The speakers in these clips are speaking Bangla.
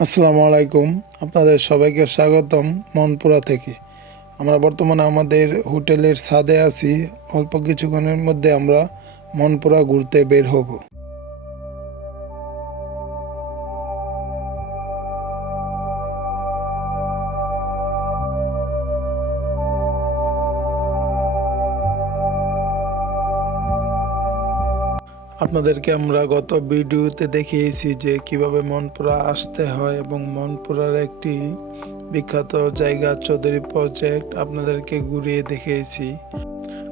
আসসালামু আলাইকুম। আপনাদের সবাইকে স্বাগতম মনপুরা থেকে। আমরা বর্তমানে আমাদের হোটেলের ছাদে আছি। অল্প কিছুক্ষণের মধ্যে আমরা মনপুরা ঘুরতে বের হব। আপনাদেরকে আমরা গত ভিডিওতে দেখিয়েছি যে কীভাবে মনপুরা আসতে হয় এবং মনপুরার একটি বিখ্যাত জায়গা চৌধুরী প্রজেক্ট আপনাদেরকে ঘুরিয়ে দেখিয়েছি।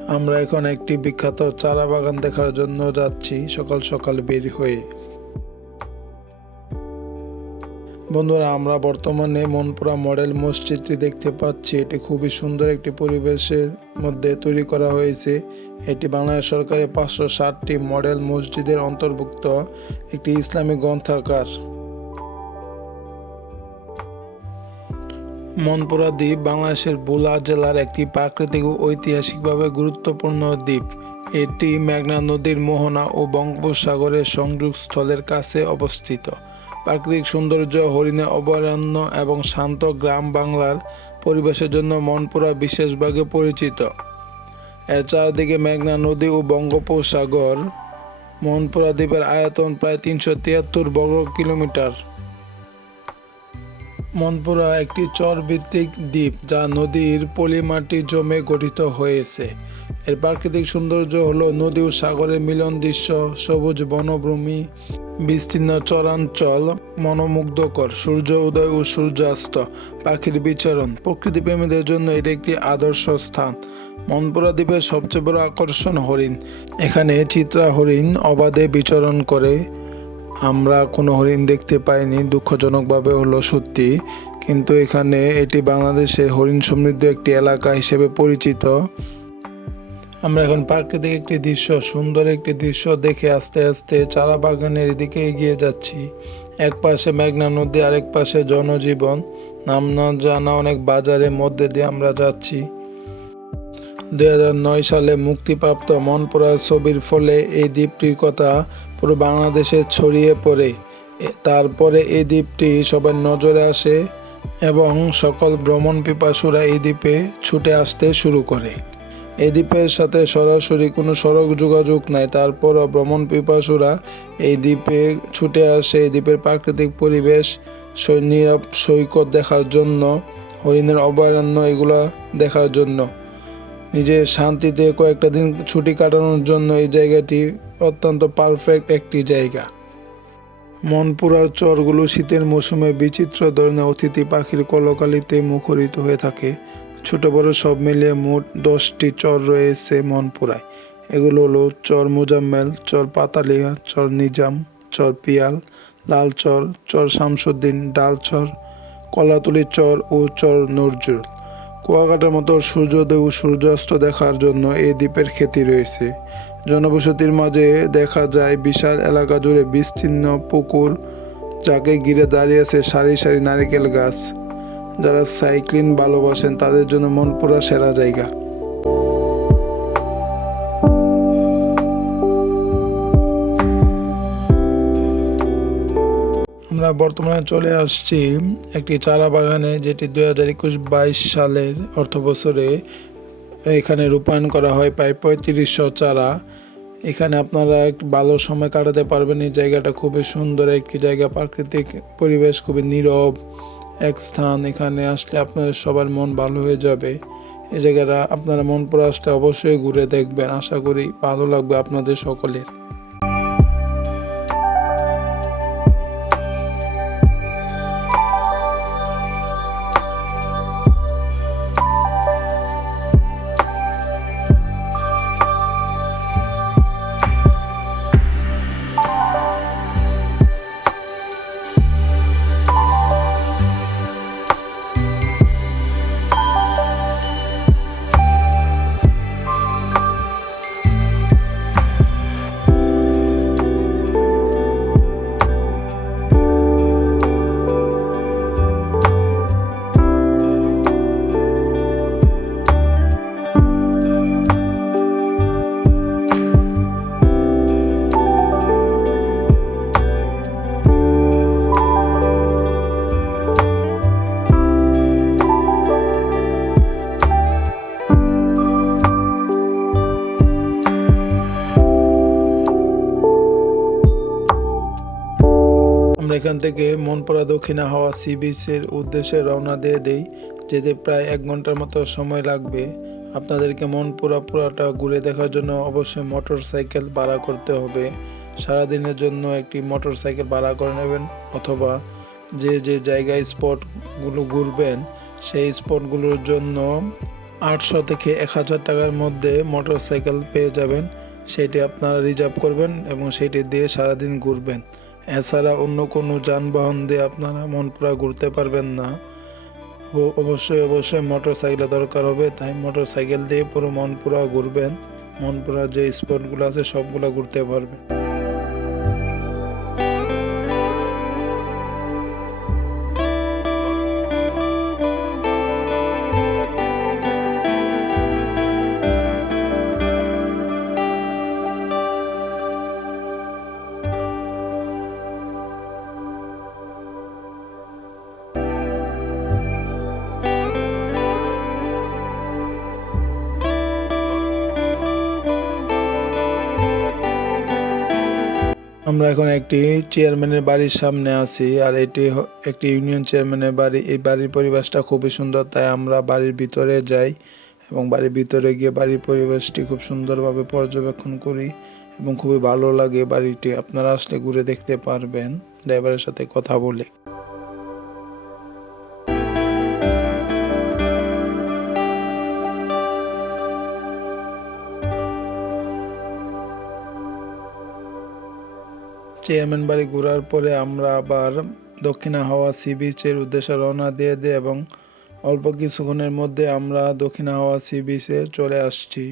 আমরা এখন একটি বিখ্যাত চারা বাগান দেখার জন্য যাচ্ছি। সকাল সকাল বের হয়ে। বন্ধুরা, আমরা বর্তমানে মনপুরা মডেল মসজিদটি দেখতে পাচ্ছি। এটি খুবই সুন্দর একটি পরিবেশের মধ্যে তৈরি করা হয়েছে। এটি বাংলাদেশ সরকারের পাঁচশো ষাটটি মডেল মসজিদের অন্তর্ভুক্ত একটি ইসলামিক গ্রন্থাগার। মনপুরা দ্বীপ বাংলাদেশের বুলা জেলার একটি প্রাকৃতিক ও ঐতিহাসিকভাবে গুরুত্বপূর্ণ দ্বীপ। এটি মেঘনা নদীর মোহনা ও বঙ্গোপসাগরের সংযোগস্থলের কাছে অবস্থিত। প্রাকৃতিক সৌন্দর্য, হরিণে অভয়ারণ্য এবং শান্ত গ্রাম বাংলার পরিবেশের জন্য মনপুরা বিশেষভাবে পরিচিত। এর চারদিকে মেঘনা নদী ও বঙ্গোপসাগর। মনপুরা দ্বীপের আয়তন প্রায় তিনশো তিয়াত্তর বর্গ কিলোমিটার। মনপুরা একটি চর ভিত্তিক দ্বীপ যা নদীর পলিমাটি জমে গঠিত হয়েছে। এর প্রাকৃতিক সৌন্দর্য হলো নদী ও সাগরের মিলন দৃশ্য, সবুজ বনভূমি বিস্তীর্ণ চরাঞ্চল মনোমুগ্ধকর, সূর্য উদয় ও সূর্যাস্ত, পাখির বিচরণ, প্রকৃতি প্রেমীদের জন্য এটি একটি আদর্শ স্থান। মনপুরা দ্বীপের সবচেয়ে বড় আকর্ষণ হরিণ। এখানে চিত্রা হরিণ অবাধে বিচরণ করে। আমরা কোনো হরিণ দেখতে পাইনি, দুঃখজনকভাবে হলো সত্যি। কিন্তু এখানে এটি বাংলাদেশের হরিণ সমৃদ্ধ একটি এলাকা হিসেবে পরিচিত। আমরা এখন প্রাকৃতিক একটি দৃশ্য, সুন্দর একটি দৃশ্য দেখে আস্তে আস্তে চারা বাগানের দিকে এগিয়ে যাচ্ছি। এক পাশে মেঘনা নদী, আরেক পাশে জনজীবন। নাম না জানা অনেক বাজারের মধ্যে দিয়ে আমরা যাচ্ছি। দুই নয় সালে মুক্তিপ্রাপ্ত মনপুরা ছবির ফলে এই দ্বীপটির কথা পুরো বাংলাদেশে ছড়িয়ে পড়ে। তারপরে এই দ্বীপটি সবার নজরে আসে এবং সকল ভ্রমণ পিপাসুরা এই দ্বীপে ছুটে আসতে শুরু করে। এই দ্বীপের সাথে সরাসরি কোনো সড়ক যোগাযোগ নাই, তারপরও ভ্রমণ পিপাসুরা এই দ্বীপে ছুটে আসে। এই দ্বীপের প্রাকৃতিক পরিবেশ, সৈ- নীরব সৈকত দেখার জন্য, হরিণের অভয়ারণ্য এগুলা দেখার জন্য। নিজে শান্তিতে কয়েকটা দিন ছুটি কাটানোর জন্য এই জায়গাটি অত্যন্ত পারফেক্ট একটি জায়গা। মনপুরার চরগুলো শীতের মৌসুমে বিচিত্র ধরনের অতিথি পাখির কলকালিতে মুখরিত হয়ে থাকে। ছোট বড় সব মিলিয়ে মোট দশটি চর রয়েছে মনপুরায়। এগুলো হলো চর মুজাম্মেল, চর পাতালিয়া, চর নিজাম, চর পিয়াল লালচর চর শামসুদ্দিন ডালচর কলাতুলি চর ও চর নজরুল। কুয়াকাটার মতো সূর্যোদয় ও সূর্যাস্ত দেখার জন্য এই দ্বীপের খ্যাতি রয়েছে। জনবসতির মাঝে দেখা যায় বিশাল এলাকা জুড়ে বিস্তীর্ণ পুকুর, যাকে ঘিরে দাঁড়িয়ে আছে সারি সারি নারিকেল গাছ। যারা সাইক্লিং ভালোবাসেন, তাদের জন্য মনপুরা সেরা জায়গা। আমরা বর্তমানে চলে আসছি একটি চারা বাগানে, যেটি দুই হাজার একুশ বাইশ সালের অর্থ বছরে এখানে রূপায়ণ করা হয়, প্রায় পঁয়ত্রিশশো চারা। এখানে আপনারা এক ভালো সময় কাটাতে পারবেন। এই জায়গাটা খুবই সুন্দর, একটি জায়গা, প্রাকৃতিক পরিবেশ খুবই নীরব। এক স্থান এখানে আসলে আপনাদের সবার মন ভালো হয়ে যাবে। এই জায়গাটা আপনারা মন পড়ে আসলে অবশ্যই ঘুরে দেখবেন। আশা করি ভালো লাগবে আপনাদের সকলের। এখান থেকে মনপড়া দক্ষিণা হাওয়া সি বিচের উদ্দেশ্যে রওনা দিয়ে দেই, যেতে প্রায় এক ঘণ্টার মতো সময় লাগবে। আপনাদেরকে মনপুরা পুরাটা ঘুরে দেখার জন্য অবশ্যই মোটর সাইকেল ভাড়া করতে হবে। সারাদিনের জন্য একটি মোটর সাইকেল ভাড়া করে নেবেন, অথবা যে যে জায়গায় স্পটগুলো ঘুরবেন, সেই স্পটগুলোর জন্য আটশো থেকে এক হাজার টাকার মধ্যে মোটর সাইকেল পেয়ে যাবেন। সেটি আপনারা রিজার্ভ করবেন এবং সেটি দিয়ে সারাদিন ঘুরবেন। এছাড়া অন্য কোনো যানবাহন দিয়ে আপনারা মনপুরা ঘুরতে পারবেন না। অবশ্যই অবশ্যই মোটর সাইকেলের দরকার হবে, তাই মোটর সাইকেল দিয়ে পুরো মনপুরা ঘুরবেন মনপুরার যে স্পটগুলো আছে সবগুলো ঘুরতে পারবেন। আমরা এখন একটি চেয়ারম্যানের বাড়ির সামনে আছি, আর এটি একটি ইউনিয়ন চেয়ারম্যানের বাড়ি। এই বাড়ির পরিবেশটা খুবই সুন্দর, তাই আমরা বাড়ির ভিতরে যাই এবং বাড়ির ভিতরে গিয়ে বাড়ির পরিবেশটি খুব সুন্দরভাবে পর্যবেক্ষণ করি এবং খুবই ভালো লাগে বাড়িটি। আপনারা আসলে ঘুরে দেখতে পারবেন, ড্রাইভারের সাথে কথা বলে। চেয়ারম্যান বাড়ি ঘোরার পরে আমরা আবার দক্ষিণা হাওয়া সি বিচের উদ্দেশ্যে রওনা দিয়ে দিই এবং অল্প কিছুক্ষণের মধ্যে আমরা দক্ষিণা হাওয়া সি বিচে চলে আসছি।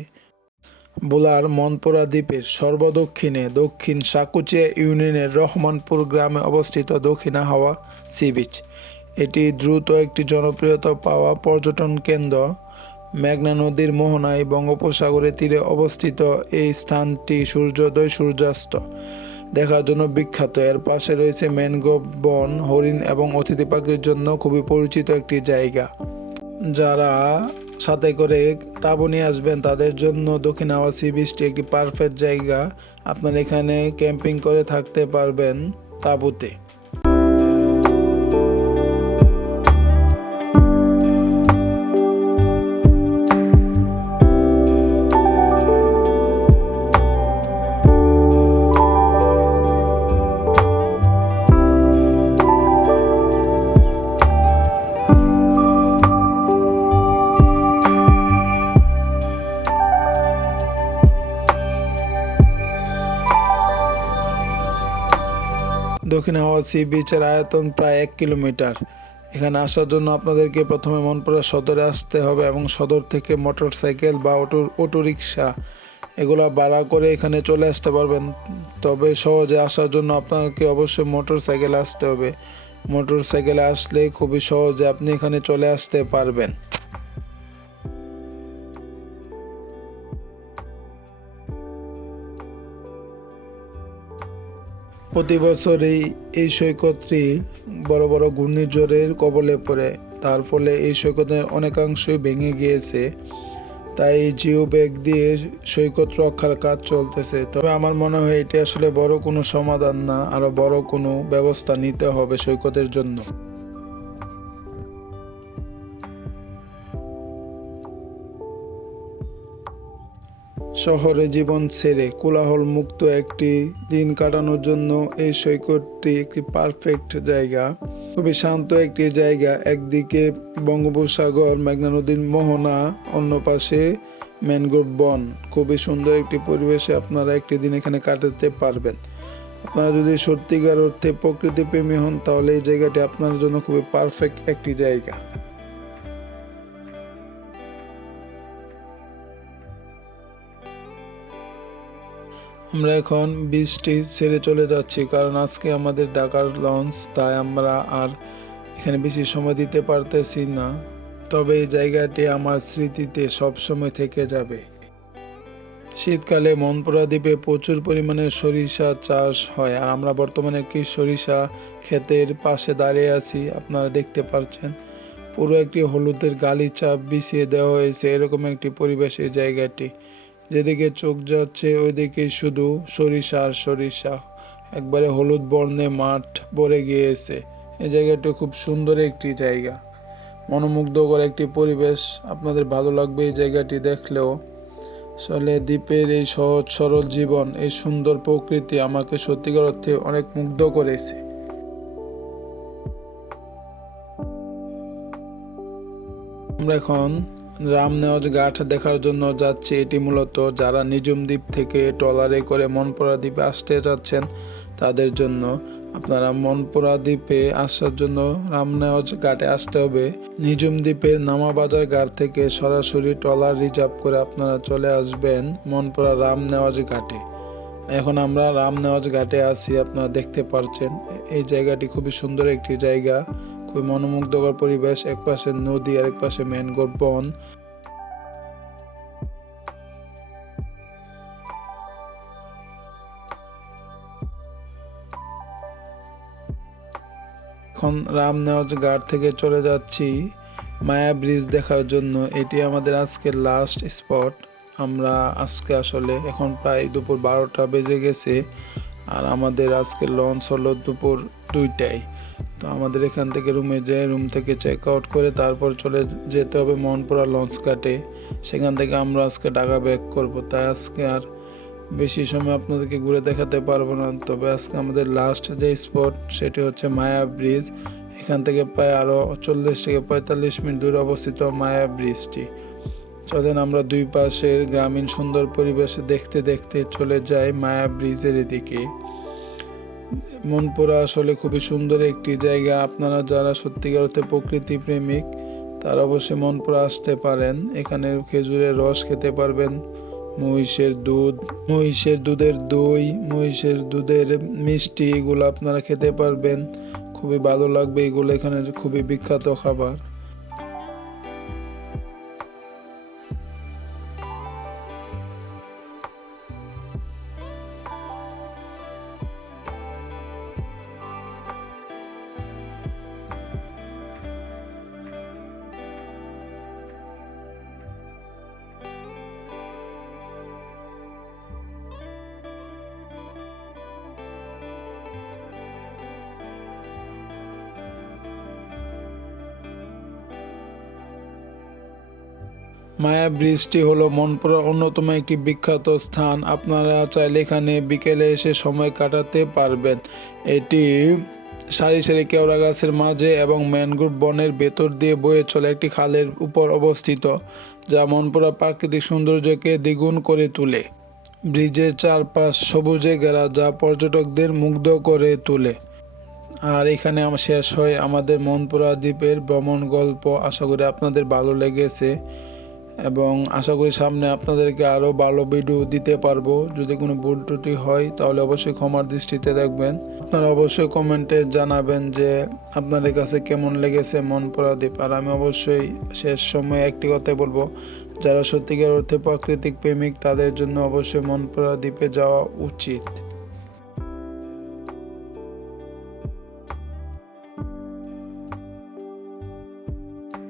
বোলার মনপুরা দ্বীপের সর্বদক্ষিণে দক্ষিণ সাকুচিয়া ইউনিয়নের রহমানপুর গ্রামে অবস্থিত দক্ষিণা হাওয়া সি বিচ। এটি দ্রুত একটি জনপ্রিয়তা পাওয়া পর্যটন কেন্দ্র। মেঘনা নদীর মোহনায় বঙ্গোপসাগরের তীরে অবস্থিত এই স্থানটি সূর্যোদয় সূর্যাস্ত। দেখার জন্য বিখ্যাত। এর পাশে রয়েছে ম্যানগ্রোভ বন, হরিণ এবং অতিথি পাখির জন্য খুবই পরিচিত একটি জায়গা। যারা সাথে করে তাবু নিয়ে আসবেন, তাদের জন্য দক্ষিণ হাওয়া সি বিচটি একটি পারফেক্ট জায়গা। আপনার এখানে ক্যাম্পিং করে থাকতে পারবেন তাঁবুতে। দক্ষিণ হাওয়া সি বিচের আয়তন প্রায় এক কিলোমিটার। এখানে আসার জন্য আপনাদেরকে প্রথমে মনপুরা সদরে আসতে হবে এবং সদর থেকে মোটর সাইকেল বা অটো অটো রিক্সা এগুলো ভাড়া করে এখানে চলে আসতে পারবেন। তবে সহজে আসার জন্য আপনাকে অবশ্যই মোটর সাইকেলে আসতে হবে। মোটর সাইকেলে আসলে খুবই সহজে আপনি এখানে চলে আসতে পারবেন। প্রতি বছর এই এই সৈকতটি বড় বড় ঘূর্ণিঝড়ের কবলে পড়ে। তার ফলে এই সৈকতের অনেকাংশই ভেঙে গিয়েছে। তাই জিও ব্যাগ দিয়ে সৈকত রক্ষার কাজ চলতেছে। তবে আমার মনে হয় এটি আসলে বড় কোনো সমাধান না আরও বড় কোনো ব্যবস্থা নিতে হবে সৈকতের জন্য। শহরে জীবন ছেড়ে কোলাহল মুক্ত একটি দিন কাটানোর জন্য এই সৈকতটি একটি পারফেক্ট জায়গা। খুবই শান্ত একটি জায়গা। একদিকে বঙ্গোপসাগর, মেঘনা নদীর মোহনা, অন্য পাশে ম্যানগ্রোভ বন। খুবই সুন্দর একটি পরিবেশে আপনারা একটি দিন এখানে কাটাতে পারবেন। আপনারা যদি সত্যিকার অর্থে প্রকৃতি প্রেমী হন, তাহলে এই জায়গাটি আপনার জন্য খুবই পারফেক্ট একটি জায়গা। আমরা এখন বীজটি ছেড়ে চলে যাচ্ছি, কারণ আজকে আমাদের ঢাকার লঞ্চ, তাই আমরা আর এখানে বেশি সময় দিতে পারতেছি না। তবে এই জায়গাটি আমার স্মৃতিতে সবসময় থেকে যাবে। শীতকালে মনপুরা দ্বীপে প্রচুর পরিমাণে সরিষা চাষ হয়, আর আমরা বর্তমানে একটি সরিষা ক্ষেতের পাশে দাঁড়িয়ে আছি, আপনারা দেখতে পাচ্ছেন পুরো একটি হলুদের গালিচা বিছিয়ে দেওয়া হয়েছে, এরকম একটি পরিবেশ এই জায়গাটি। যেদিকে চোখ যাচ্ছে, ওইদিকে শুধু সরিষা আর সরিষা। একবারে হলুদ বর্ণে মাঠ ভরে গিয়েছে। এই জায়গাটি খুব সুন্দর একটি জায়গা। মনোমুগ্ধকর একটি পরিবেশ। আপনাদের ভালো লাগবে এই জায়গাটি দেখলেও। আসলে দ্বীপের এই সহজ সরল জীবন, এই সুন্দর প্রকৃতি আমাকে সত্যিকার অর্থে অনেক মুগ্ধ করেছে। আমরা এখন রামনেওয়াজ ঘাট দেখার জন্য যাচ্ছে। এটি মূলত যারা নিজুম দ্বীপ থেকে ট্রলারে করে মনপরা দ্বীপে আসতে যাচ্ছেন, তাদের জন্য। আপনারা মনপুরা দ্বীপে আসার জন্য রামনেওয়াজ ঘাটে আসতে হবে। নিজুম দ্বীপের নামাবাজার ঘাট থেকে সরাসরি ট্রলার রিজার্ভ করে আপনারা চলে আসবেন মনপুরা রামনেওয়াজ ঘাটে। এখন আমরা রামনেওয়াজ ঘাটে আছি, আপনারা দেখতে পারছেন। এই জায়গাটি খুবই সুন্দর একটি জায়গা। খুবই মনোমুগ্ধকর পরিবেশ, এক পাশে নদী আর এক পাশে ম্যানগ্রোভ বন। এখন রামনেওয়াজ ঘাট থেকে চলে যাচ্ছি মায়া ব্রিজ দেখার জন্য। এটি আমাদের আজকের লাস্ট স্পট আমরা আজকে আসলে এখন প্রায় দুপুর বারোটা বেজে গেছে আর আমাদের আজকে লঞ্চ হলো দুপুর দুইটায়। তো আমাদের এখান থেকে রুমে যেয়ে রুম থেকে চেক আউট করে তারপর চলে যেতে হবে মনপুরা লঞ্চ ঘাটে। সেখান থেকে আমরা আজকে ঢাকা ব্যাক করব। তাই আজকে আর বেশি সময় আপনাদেরকে ঘুরে দেখাতে পারব না। তবে আজকে আমাদের লাস্ট যে স্পট সেটি হচ্ছে মায়া ব্রিজ এখান থেকে প্রায় আরও চল্লিশ থেকে পঁয়তাল্লিশ মিনিট দূরে অবস্থিত মায়া ব্রিজটি চলেন আমরা দুই পাশের গ্রামীণ সুন্দর পরিবেশ দেখতে দেখতে চলে যাই মায়া ব্রিজের এদিকে। মনপুরা আসলে খুবই সুন্দর একটি জায়গা। আপনারা যারা সত্যিকার অর্থে প্রকৃতি প্রেমিক, তারা অবশ্যই মনপুরা আসতে পারেন। এখানে খেজুরের রস খেতে পারবেন, মহিষের দুধ, মহিষের দুধের দই, মহিষের দুধের মিষ্টি, এগুলো আপনারা খেতে পারবেন। খুবই ভালো লাগবে এগুলো এখানে খুবই বিখ্যাত খাবার। মায়া ব্রিজটি হলো মনপুরার অন্যতম একটি বিখ্যাত স্থান। আপনারা চাইলে এখানে বিকেলে এসে সময় কাটাতে পারবেন। এটি সারি সারি কেওড়া গাছের মাঝে এবং ম্যানগ্রোভ বনের ভেতর দিয়ে বয়ে চলে একটি খালের উপর অবস্থিত, যা মনপুরা প্রাকৃতিক সৌন্দর্যকে দ্বিগুণ করে তোলে। ব্রিজের চারপাশ সবুজে ঘেরা, যা পর্যটকদের মুগ্ধ করে তোলে। আর এখানে শেষ হয় আমাদের মনপুরা দ্বীপের ভ্রমণ গল্প। আশা করি আপনাদের ভালো লেগেছে। এবং আশা করি সামনে আপনাদেরকে আরও ভালো ভিডিও দিতে পারব। যদি কোনো ভুল ত্রুটি হয়, তাহলে অবশ্যই ক্ষমার দৃষ্টিতে দেখবেন। আপনারা অবশ্যই কমেন্টে জানাবেন যে, আপনাদের কাছে কেমন লেগেছে মন পড়া দ্বীপ আর আমি অবশ্যই শেষ সময়ে একটি কথাই বলব, যারা সত্যিকার অর্থে প্রাকৃতিক প্রেমিক, তাদের জন্য অবশ্যই মন পড়া দ্বীপে যাওয়া উচিত।